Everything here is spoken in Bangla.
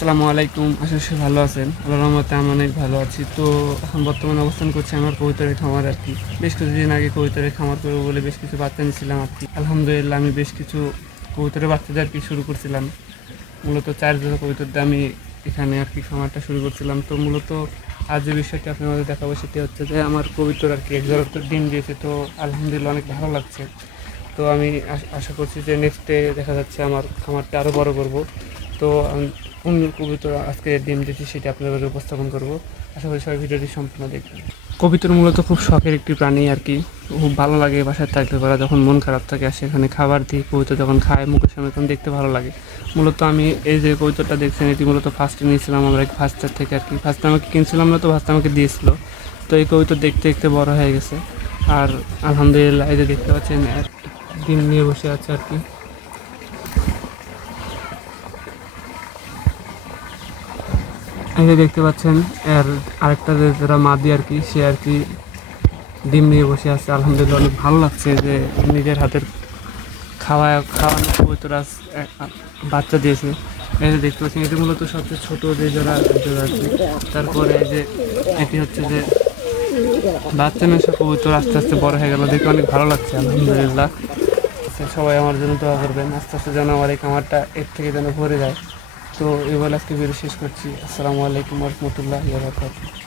আসসালামু আলাইকুম। আশা করি ভালো আছেন। আল্লাহর রহমতে আমি অনেক ভালো আছি। তো এখন বর্তমানে অবস্থান করছি আমার কবুতরের খামার আর কি। বেশ কিছুদিন আগে কবুতরের খামার করবো বলে বেশ কিছু বাচ্চা নিয়েছিলাম আর কি। আলহামদুলিল্লাহ আমি বেশ কিছু কবুতরের বাচ্চাদের আর কি শুরু করছিলাম। মূলত 4 জোড়া কবুতর দিয়ে আমি এখানে আর কি খামারটা শুরু করছিলাম। তো মূলত আজ যে বিষয়টি আপনার মধ্যে দেখাবো সেটি হচ্ছে যে আমার কবুতর আর কি এক জোড়া তো ডিম দিয়েছে। তো আলহামদুলিল্লাহ অনেক ভালো লাগছে। তো আমি আশা করছি যে নেক্সটে দেখা যাচ্ছে আমার খামারটা আরও বড় করব। তো আমি কোন কবুতর আজকে ডিম দিচ্ছি সেটা আপনাদের উপস্থাপন করব। আশা করি সবাই ভিডিওটি সম্পূর্ণ দেখবেন। কবুতর মূলত খুব শখের একটি প্রাণী আর কি। খুব ভালো লাগে বাসায় থাকতে পারা, যখন মন খারাপ থাকে আর সেখানে খাবার দিই, কবুতর যখন খায় মুখের সামনে তখন দেখতে ভালো লাগে। মূলত আমি এই যে কবুতরটা দেখছেন এটি মূলত ফার্স্টে নিয়েছিলাম আমরা এক ফার্স্টার থেকে আর কি। ফার্স্টে আমাকে কিনছিলাম না, তো ফার্স্টে আমাকে দিয়েছিল। তো এই কবুতর দেখতে দেখতে বড় হয়ে গেছে। আর আলহামদুলিল্লাহ এই যে দেখতে পাচ্ছেন ডিম নিয়ে বসে আছে আর কি। এই যে দেখতে পাচ্ছেন এর আরেকটা যে যারা মাদি আর কি, সে আর কি ডিম নিয়ে বসে আছে। আলহামদুলিল্লাহ অনেক ভালো লাগছে যে নিজের হাতের খাওয়ানো কবুতর বাচ্চা দিয়েছে। এই যে দেখতে পাচ্ছেন এটি মূলত সবচেয়ে ছোটো যে জোড়া আর কি। তারপরে এই যে এটি হচ্ছে যে বাচ্চা মেশা কবুতর আস্তে আস্তে বড় হয়ে গেল, দেখে অনেক ভালো লাগছে আলহামদুলিল্লাহ। সবাই আমার জন্য দোয়া করবেন, আস্তে আস্তে যেন আমার এই খামারটা এর থেকে যেন ভরে যায়। তো এই বলে আজকে ভিডিও শেষ করছি। আসসালামু আলাইকুম ওয়া রাহমাতুল্লাহি ওয়া বারাকাতুহু।